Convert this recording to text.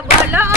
বলো